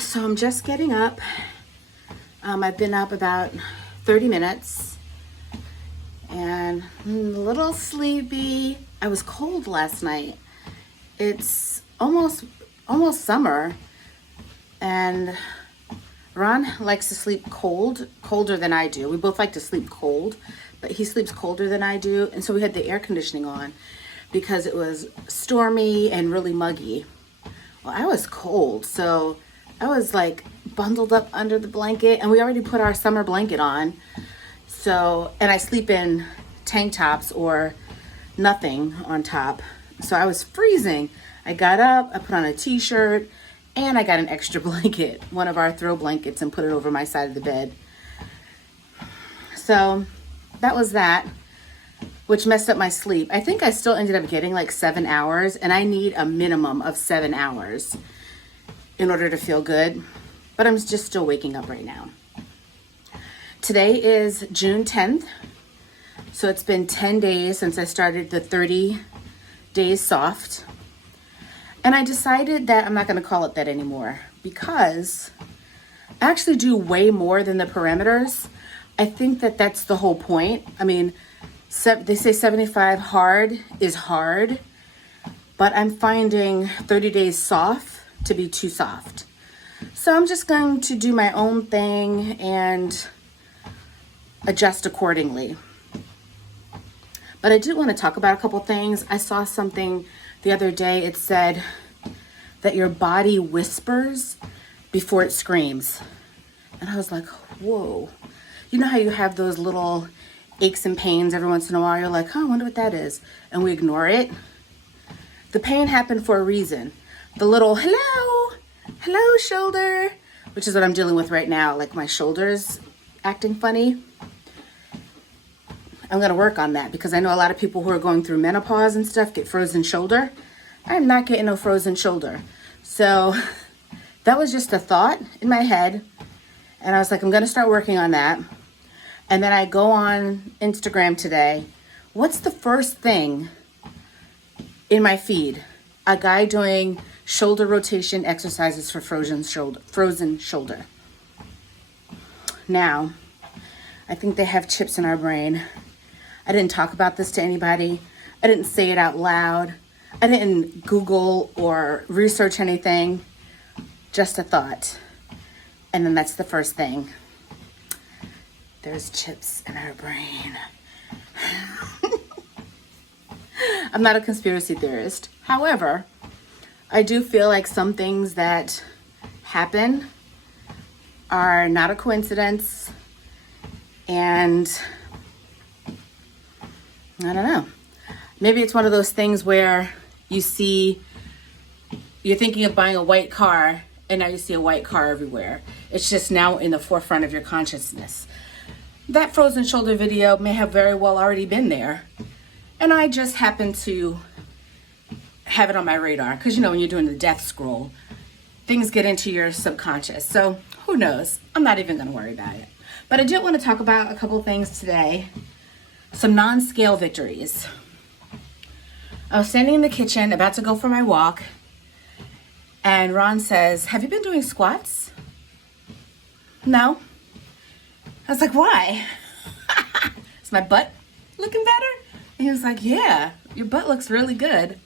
So I'm just getting up. I've been up about 30 minutes and I'm a little sleepy. I was cold last night. It's almost summer, and Ron likes to sleep colder than I do. We both like to sleep cold, but he sleeps colder than I do. And so we had the air conditioning on because it was stormy and really muggy. Well, I was cold, so I was like bundled up under the blanket, and we already put our summer blanket on. So, and I sleep in tank tops or nothing on top. So I was freezing. I got up, I put on a t-shirt, and I got an extra blanket, one of our throw blankets, and put it over my side of the bed. So that was that, which messed up my sleep. I think I still ended up getting like 7 hours, and I need a minimum of 7 hours in order to feel good. But I'm just still waking up right now. Today is June 10th. So it's been 10 days since I started the 30 days soft. And I decided that I'm not going to call it that anymore because I actually do way more than the parameters. I think that that's the whole point. I mean, they say 75 hard is hard, but I'm finding 30 days soft to be too soft. So I'm just going to do my own thing and adjust accordingly. But I did want to talk about a couple things. I saw something the other day. It said that your body whispers before it screams. And I was like, whoa. You know how you have those little aches and pains every once in a while? You're like, I wonder what that is. And we ignore it. The pain happened for a reason. The little hello shoulder, which is what I'm dealing with right now. Like my shoulder's acting funny. I'm going to work on that because I know a lot of people who are going through menopause and stuff get frozen shoulder. I'm not getting no frozen shoulder. So that was just a thought in my head. And I was like, I'm going to start working on that. And then I go on Instagram today. What's the first thing in my feed? A guy doing shoulder rotation exercises for frozen shoulder. Now, I think they have chips in our brain. I didn't talk about this to anybody. I didn't say it out loud. I didn't Google or research anything. Just a thought. And then that's the first thing. There's chips in our brain. I'm not a conspiracy theorist. However, I do feel like some things that happen are not a coincidence. And I don't know. Maybe it's one of those things where you're thinking of buying a white car, and now you see a white car everywhere. It's just now in the forefront of your consciousness. That frozen shoulder video may have very well already been there. And I just happen to have it on my radar. Because, when you're doing the death scroll, things get into your subconscious. So who knows? I'm not even going to worry about it. But I did want to talk about a couple things today. Some non-scale victories. I was standing in the kitchen about to go for my walk. And Ron says, have you been doing squats? No. I was like, why? Is my butt looking better? And he was like, yeah, your butt looks really good.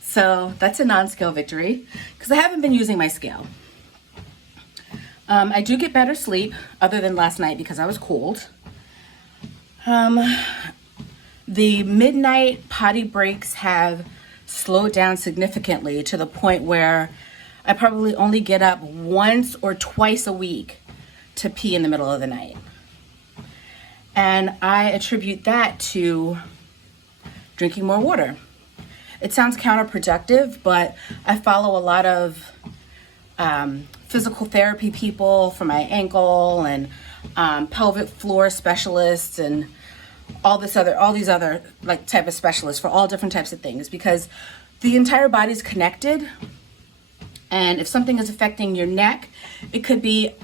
So that's a non-scale victory because I haven't been using my scale. I do get better sleep other than last night because I was cold. The midnight potty breaks have slowed down significantly to the point where I probably only get up once or twice a week to pee in the middle of the night. And I attribute that to drinking more water. It sounds counterproductive, but I follow a lot of physical therapy people for my ankle and pelvic floor specialists and all these other like type of specialists for all different types of things because the entire body's connected. And if something is affecting your neck, it could be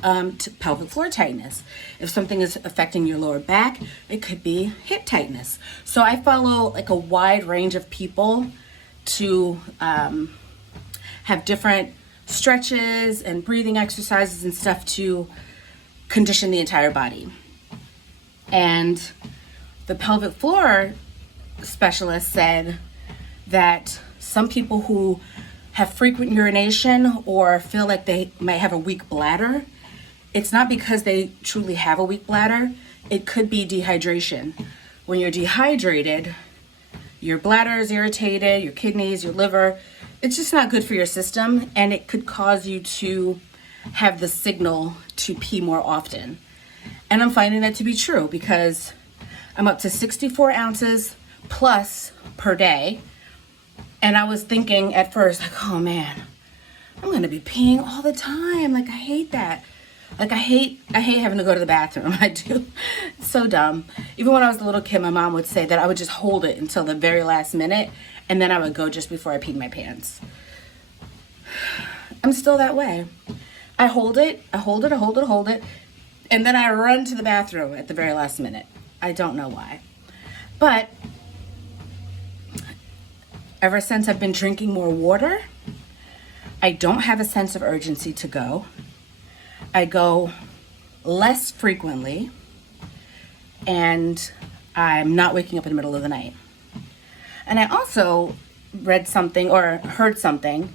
pelvic floor tightness. If something is affecting your lower back, it could be hip tightness. So I follow like a wide range of people to have different stretches and breathing exercises and stuff to condition the entire body. And the pelvic floor specialist said that some people who have frequent urination or feel like they might have a weak bladder, it's not because they truly have a weak bladder. It could be dehydration. When you're dehydrated, your bladder is irritated, your kidneys, your liver, it's just not good for your system, and it could cause you to have the signal to pee more often. And I'm finding that to be true because I'm up to 64 ounces plus per day. And I was thinking at first, like, oh man, I'm gonna be peeing all the time. Like, I hate that. Like, I hate having to go to the bathroom. I do. It's so dumb. Even when I was a little kid, my mom would say that I would just hold it until the very last minute, and then I would go just before I peed my pants. I'm still that way. I hold it, and then I run to the bathroom at the very last minute. I don't know why. But ever since I've been drinking more water, I don't have a sense of urgency to go. I go less frequently, and I'm not waking up in the middle of the night. And I also read something or heard something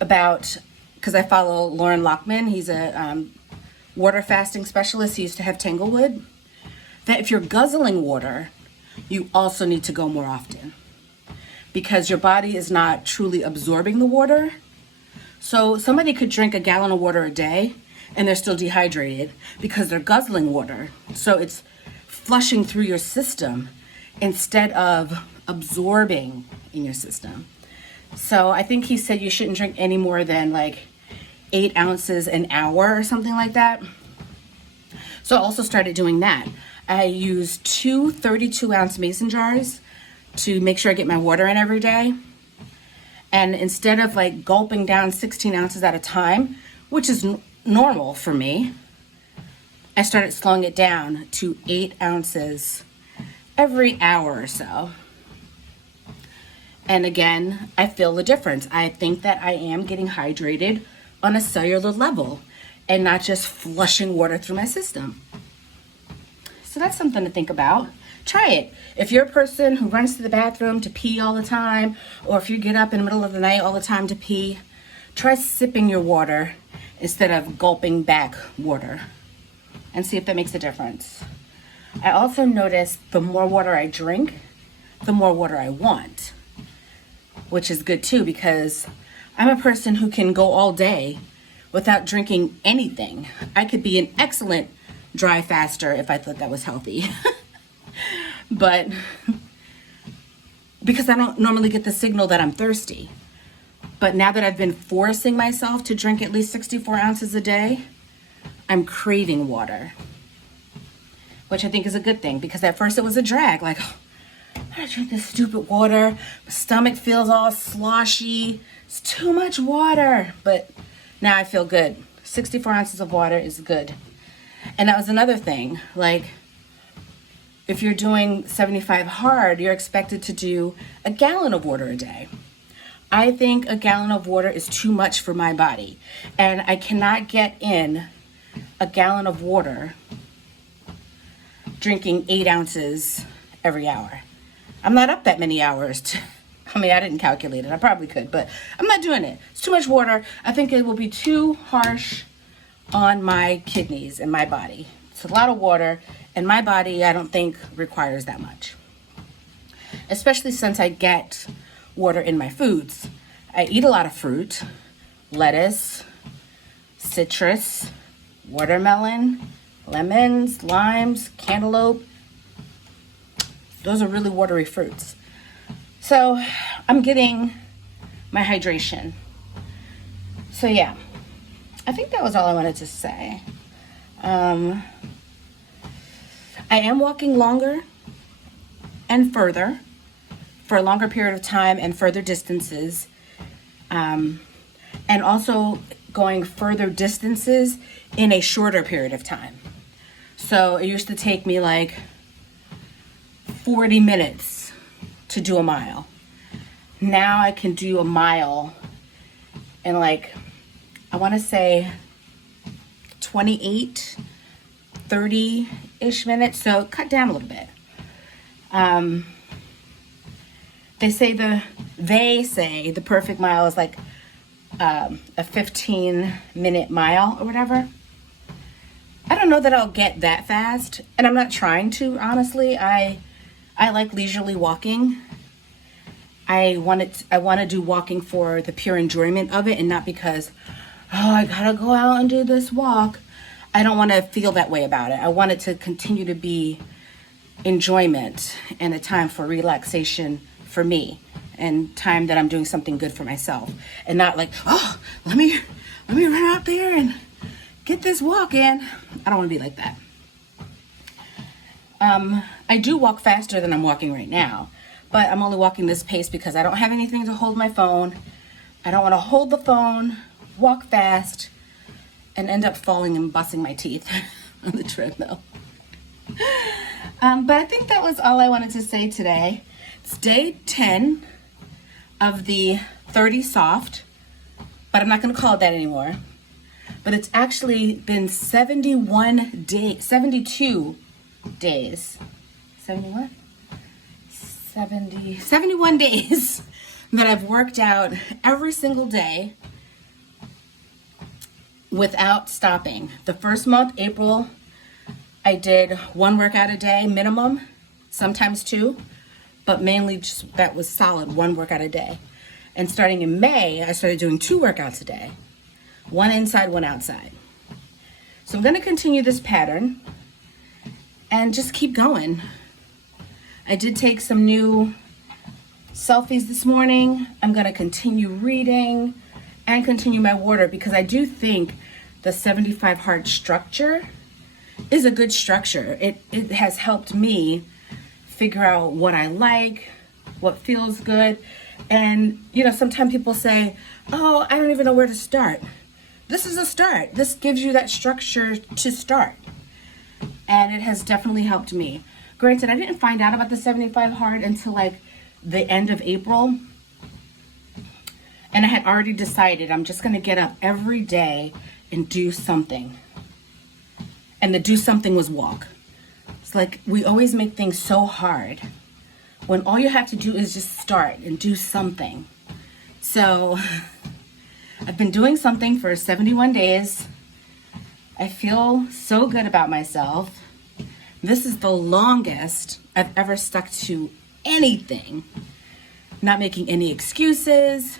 about, because I follow Lauren Lockman, he's a water fasting specialist. He used to have Tanglewood, that if you're guzzling water, you also need to go more often because your body is not truly absorbing the water. So somebody could drink a gallon of water a day and they're still dehydrated because they're guzzling water. So it's flushing through your system instead of absorbing in your system. So I think he said you shouldn't drink any more than like 8 ounces an hour or something like that. So I also started doing that. I use 2 32-ounce mason jars to make sure I get my water in every day. And instead of like gulping down 16 ounces at a time, which is normal for me, I started slowing it down to 8 ounces every hour or so. And again, I feel the difference. I think that I am getting hydrated on a cellular level and not just flushing water through my system. So that's something to think about. Try it. If you're a person who runs to the bathroom to pee all the time, or if you get up in the middle of the night all the time to pee, try sipping your water instead of gulping back water and see if that makes a difference. I also noticed the more water I drink, the more water I want, which is good too because I'm a person who can go all day without drinking anything. I could be an excellent dry faster if I thought that was healthy. But because I don't normally get the signal that I'm thirsty. But now that I've been forcing myself to drink at least 64 ounces a day, I'm craving water, which I think is a good thing because at first it was a drag. Like, oh, I gotta drink this stupid water. My stomach feels all sloshy. It's too much water. But now I feel good. 64 ounces of water is good. And that was another thing. Like, if you're doing 75 hard, you're expected to do a gallon of water a day. I think a gallon of water is too much for my body. And I cannot get in a gallon of water drinking 8 ounces every hour. I'm not up that many hours. I didn't calculate it. I probably could, but I'm not doing it. It's too much water. I think it will be too harsh on my kidneys and my body. It's a lot of water, and my body, I don't think, requires that much. Especially since I get water in my foods. I eat a lot of fruit, lettuce, citrus, watermelon, lemons, limes, cantaloupe. Those are really watery fruits. So I'm getting my hydration. So yeah, I think that was all I wanted to say. I am walking longer and further for a longer period of time and further distances. And also going further distances in a shorter period of time. So it used to take me like 40 minutes to do a mile. Now I can do a mile in like, I want to say 28, 30-ish minutes. So cut down a little bit. They say the perfect mile is like a 15-minute mile or whatever. I don't know that I'll get that fast, and I'm not trying to, honestly. I like leisurely walking. I want to do walking for the pure enjoyment of it, and not because, oh, I gotta go out and do this walk. I don't want to feel that way about it. I want it to continue to be enjoyment and a time for relaxation for me, and time that I'm doing something good for myself, and not like, oh, let me run out there and get this walk in. I don't want to be like that. I do walk faster than I'm walking right now, but I'm only walking this pace because I don't have anything to hold my phone. I don't want to hold the phone, walk fast, and end up falling and busting my teeth on the treadmill. But I think that was all I wanted to say today. It's day 10 of the 30 soft, but I'm not going to call it that anymore. But it's actually been 72 days. 71? 71 days that I've worked out every single day without stopping. The first month, April, I did 1 workout a day minimum, sometimes 2, but mainly just that was solid, 1 workout a day. And starting in May, I started doing 2 workouts a day, 1 inside, 1 outside. So I'm going to continue this pattern and just keep going. I did take some new selfies this morning. I'm going to continue reading and continue my water, because I do think the 75 hard structure is a good structure. It has helped me figure out what I like, what feels good. And, you know, sometimes people say, oh, I don't even know where to start. This is a start. This gives you that structure to start. And it has definitely helped me. Granted, I didn't find out about the 75 hard until like the end of April. And I had already decided I'm just going to get up every day and do something. And the do something was walk. It's like we always make things so hard when all you have to do is just start and do something. So I've been doing something for 71 days. I feel so good about myself. This is the longest I've ever stuck to anything. Not making any excuses,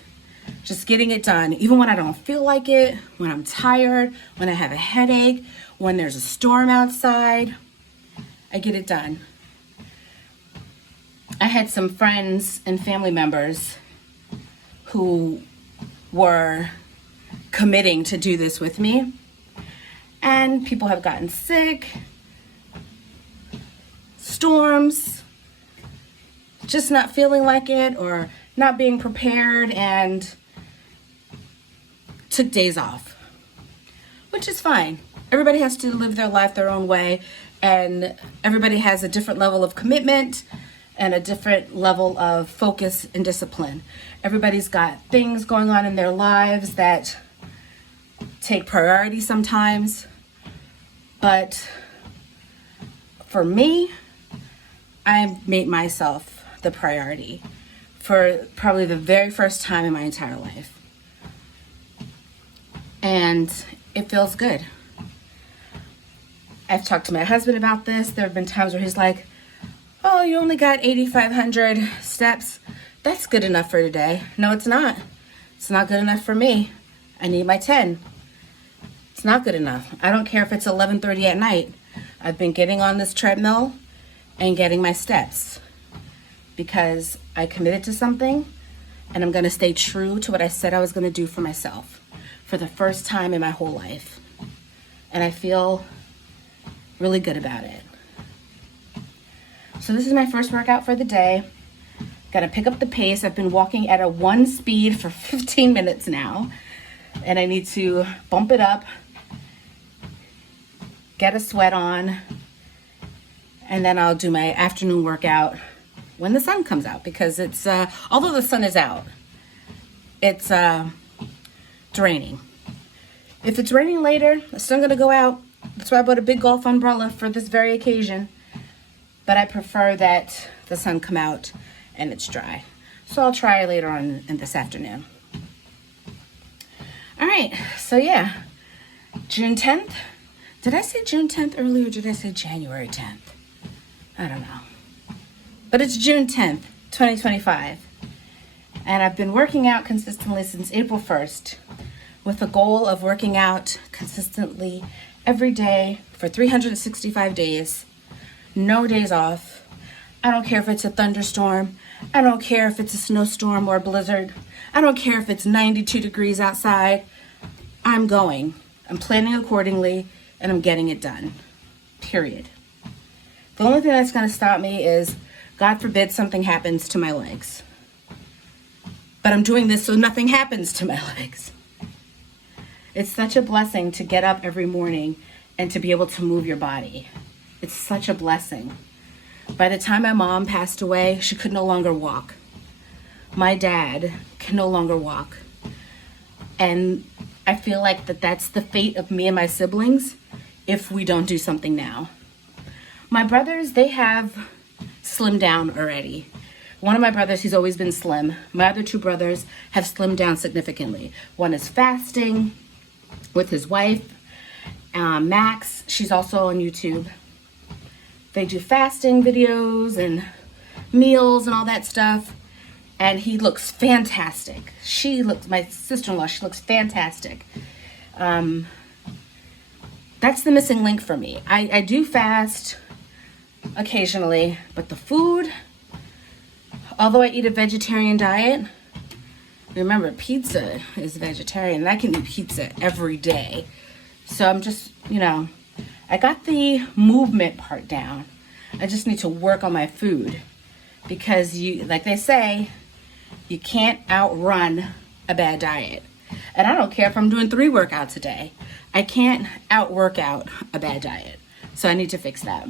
just getting it done. Even when I don't feel like it, when I'm tired, when I have a headache, when there's a storm outside, I get it done. I had some friends and family members who were committing to do this with me. And people have gotten sick, storms, just not feeling like it or not being prepared, and took days off, which is fine. Everybody has to live their life their own way, and everybody has a different level of commitment and a different level of focus and discipline. Everybody's got things going on in their lives that take priority sometimes. But for me, I've made myself the priority for probably the very first time in my entire life. And it feels good. I've talked to my husband about this. There have been times where he's like, oh, you only got 8,500 steps. That's good enough for today. No, it's not. It's not good enough for me. I need my 10. It's not good enough. I don't care if it's 11:30 at night. I've been getting on this treadmill and getting my steps because I committed to something, and I'm going to stay true to what I said I was going to do for myself for the first time in my whole life. And I feel really good about it. So this is my first workout for the day. Got to pick up the pace. I've been walking at a 1 speed for 15 minutes now, and I need to bump it up, get a sweat on, and then I'll do my afternoon workout when the sun comes out, because it's although the sun is out, it's it's raining. If it's raining later, I'm still gonna go out. That's why I bought a big golf umbrella for this very occasion. But I prefer that the sun come out and it's dry. So I'll try later on in this afternoon. All right, so yeah, June 10th. Did I say June 10th earlier or did I say January 10th? I don't know. But it's June 10th, 2025. And I've been working out consistently since April 1st with the goal of working out consistently every day for 365 days. No days off. I don't care if it's a thunderstorm. I don't care if it's a snowstorm or a blizzard. I don't care if it's 92 degrees outside. I'm going. I'm planning accordingly and I'm getting it done. Period. The only thing that's going to stop me is, God forbid, something happens to my legs. But I'm doing this so nothing happens to my legs. It's such a blessing to get up every morning and to be able to move your body. It's such a blessing. By the time my mom passed away, she could no longer walk. My dad can no longer walk. And I feel like that's the fate of me and my siblings if we don't do something now. My brothers, they have slimmed down already. One of my brothers, he's always been slim. My other two brothers have slimmed down significantly. One is fasting with his wife, Max. She's also on YouTube. They do fasting videos and meals and all that stuff. And he looks fantastic. My sister-in-law, she looks fantastic. That's the missing link for me. I do fast occasionally, but the food, although I eat a vegetarian diet, remember pizza is vegetarian and I can eat pizza every day. So I'm just, I got the movement part down. I just need to work on my food because like they say, you can't outrun a bad diet. And I don't care if I'm doing 3 workouts a day. I can't outwork out a bad diet. So I need to fix that.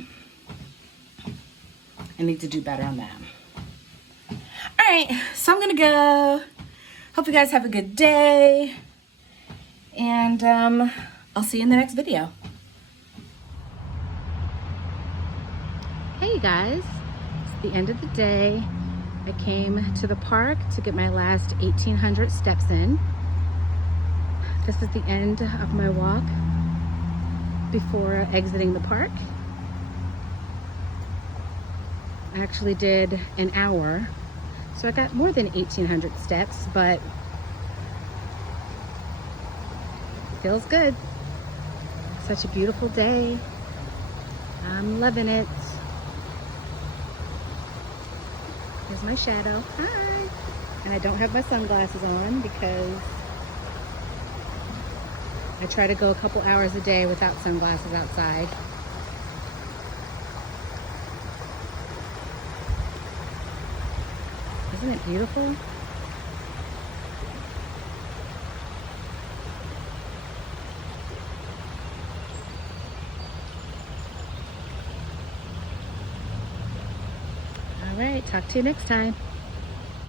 I need to do better on that. All right, so I'm gonna go. Hope you guys have a good day. And I'll see you in the next video. Hey guys, it's the end of the day. I came to the park to get my last 1,800 steps in. This is the end of my walk before exiting the park. I actually did an hour, so I got more than 1,800 steps, but feels good. Such a beautiful day. I'm loving it. Here's my shadow. Hi! And I don't have my sunglasses on because I try to go a couple hours a day without sunglasses outside. Isn't it beautiful? All right, talk to you next time.